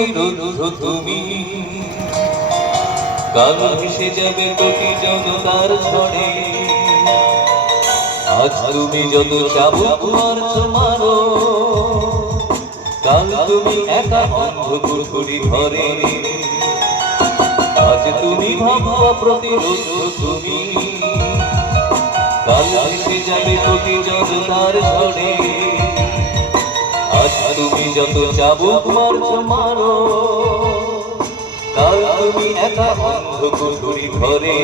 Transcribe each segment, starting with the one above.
প্রতিরোধ তুমি, কাল ভেসে যাবে কোটি জনতার ঝড়ে। আজ তুমি যত চাবুক মারছো মারো, কাল তুমি একা অন্ধ কুঠুরি ঘরে। আজ তুমি ভাবো প্রতিরোধ তুমি, কাল ভেসে যাবে কোটি জনতার ঝড়ে। আজ তুমি যত চাবুক মারছো মারো, কাল তুমি একা অন্ধ কুঠুরি ঘরে।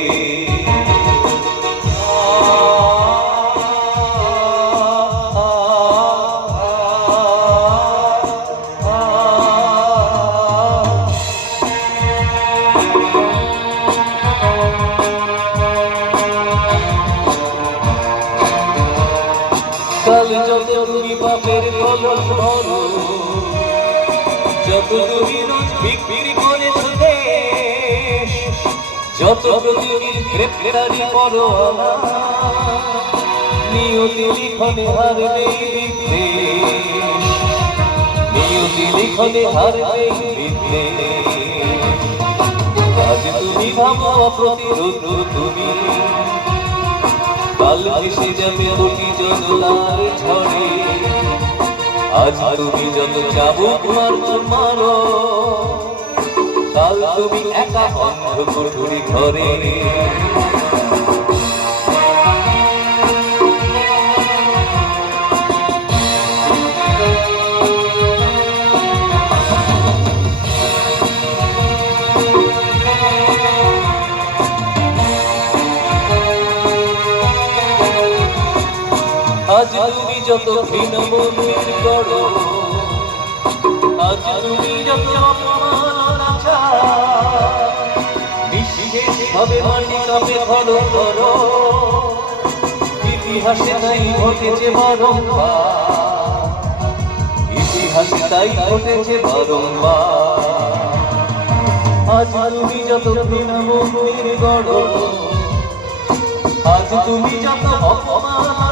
কাল যত তুমি পাপের কলস ভরো, যত তুমি রোজ বিক্রি করেছো দেশ, যত প্রতিদিন গ্রেফতারি করো না, নিয়তি লিখনে হার নেই বিদ্বেষ, নিয়তি লিখনে হার নেই বিদ্বেষ। আজ তুমি ভাবো প্রতিরোধ তুমি, কাল ভেসে যাবে কোটি জনতার ঝড়ে। আজ তুমি যত চাবুক মারছো মারো, কাল তুমি একা অন্ধ কুঠুরি ঘরে। আজ তুমি যত ঘৃণা মন্দির করো, আজ তুমি যত অপমাননা, নিঃশেষ হবে মাটি কাঁপে ধরো ধরো। ইতিহাসে তাই ঘটেছে বারংবার, ইতিহাসে তাই ঘটেছে বারংবার। আজ তুমি যত ঘৃণা মন্দির করো, আজ তুমি যত অপমাননা,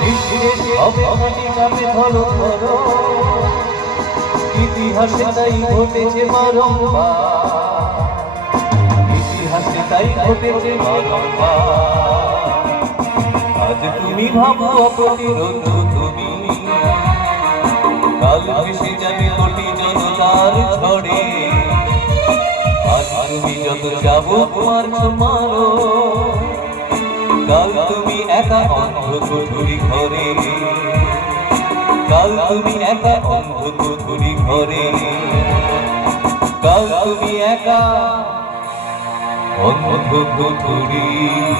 নিঃশেষ হবে মাটি কাঁপে ধরো ধরো। ইতিহাসে তাই ঘটেছে বারংবার, ইতিহাসে তাই ঘটেছে বারংবার। আজ তুমি ভাবো প্রতিরোধ তুমি, কাল ভেসে যাবে কোটি জনতার ঝড়ে। আজ তুমি যত চাবুক মারছো মারো, কাল তুমি একা অন্ধ কুঠুরি ঘরে। কাল তুমি একা অন্ধ কুঠুরি ঘরে। কাল তুমি একা অন্ধ কুঠুরি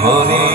ঘরে।